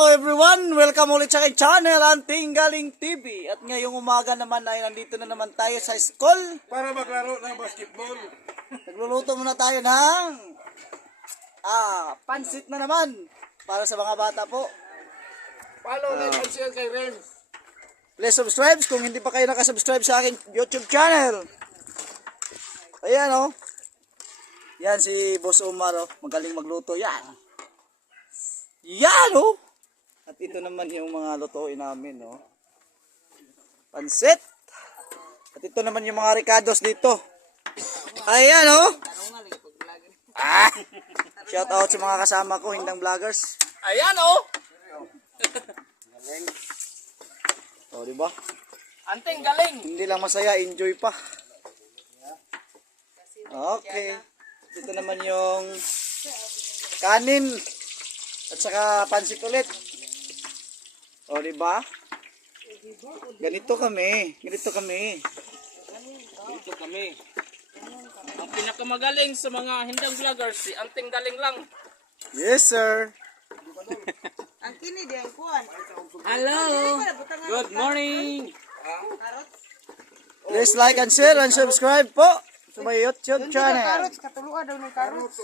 Hello everyone! Welcome ulit sa aking channel, Anting Galing TV. At ngayong umaga naman ay nandito na naman tayo sa school para maglaro ng basketball. Nagluluto muna tayo ng pansit na naman para sa mga bata po. Follow like and share kay Renz. Please subscribe kung hindi pa kayo nakasubscribe sa aking YouTube channel. Ayan oh. Yan si Boss Omar oh. Magaling magluto yan. Yan oh. At ito naman yung mga lutuin namin oh. Pansit. At ito naman yung mga ricados dito. Ayan oh. Shout out sa mga kasama ko, hindang vloggers. Ayan oh. Oh, di ba? Anting galing. Hindi lang masaya, enjoy pa. Okay. Dito naman yung kanin at saka pansit ulit. O, di ba? Ganito kami. Ganito kami. Dito kami. Ang pinakamagaling sa mga hindang vloggers, si Anting galing lang. Yes, sir. Ang kini di ang kuan. Hello. Good morning. Please like and share and subscribe po sa my YouTube channel. Karots katuluan daw ng karots.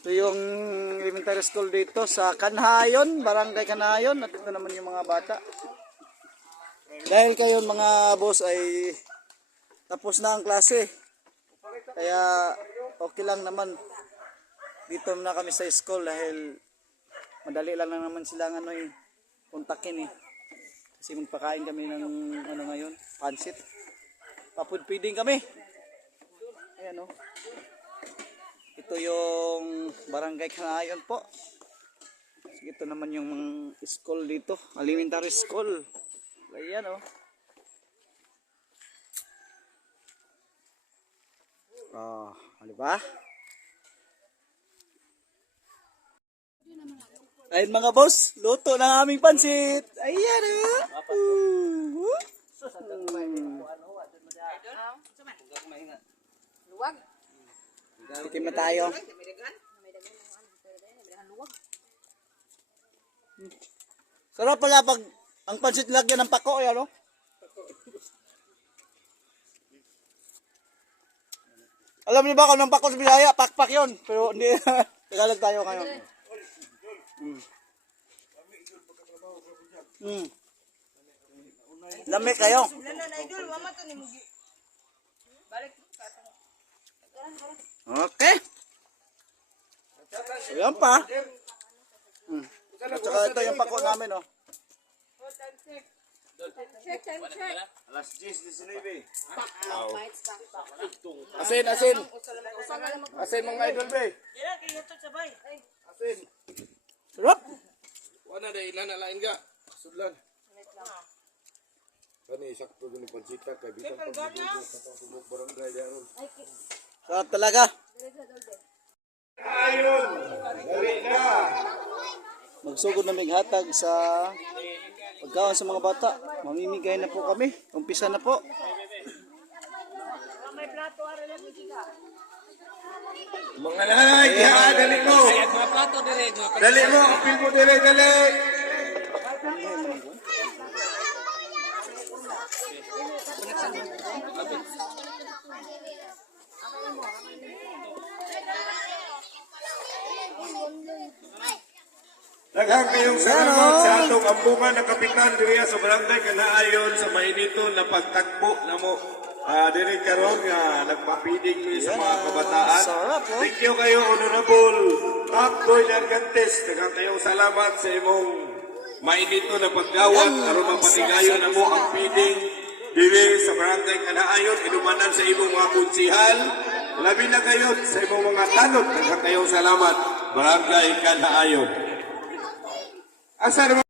Ito yung elementary school dito sa Kanhayon, Barangay Kanhayon. At ito naman yung mga bata. Dahil kayo mga boss ay tapos na ang klase. Kaya okay lang naman. Dito na kami sa school dahil madali lang naman silang kontakin eh. Kasi magpakain kami ng ngayon, pansit. Pa-food feeding kami. Ayan oh. Ito yung Barangay Kanhayon po. Ito naman yung school dito, elementary school. Ayan oh. Ano ba? Ayun mga boss, luto ng aming pansit. Ayan oh. Luwag. Tikim na tayo. Sarap pala pag ang pansit lagyan ng pako, ayan oh. Alam niyo ba kung ng pako sa Bisaya? Pakpak yun. Pero hindi. Tagalog tayo ngayon. Lamig kayo. Lanan idol, mama to ni mugi. Balik. Okay. So, yan pa. At saka ito yung pako namin oh. Check. Alas 10:19. Asin, asin. Asin mga idol be. Dira kay gatot sabay. Asin. Sarap. Wala na ilan na lain ka. Sudlan. Kani sakto gani pansita kay bisan pag barangay daron. Sarap talaga. Ayon. Dali na. Magsugod na may hatag sa pagkaon sa mga bata. Mamimigay na po kami. Umpisa na po. Mga nanay, dali mo. Mga plato dire. Dali mo, apil mo dire, dali. Daghang kayong salamat sa atong ambuman na kapitan diriya sa Barangay Kanhayon sa mainito na pagtagbo namo diri karon nga nagpapidig mi sa mga kabataan. Thank you kayo Honorable Apdoy Nargantes. Daghang kayong salamat sa imong mainito na paggawat aron mapatigayon namo ang feeding diri sa Barangay Kanhayon inumanan sa imong mga konsihal. Labi na kayo sa imong mga tanod. Daghang kayong salamat Barangay Kanhayon. Asa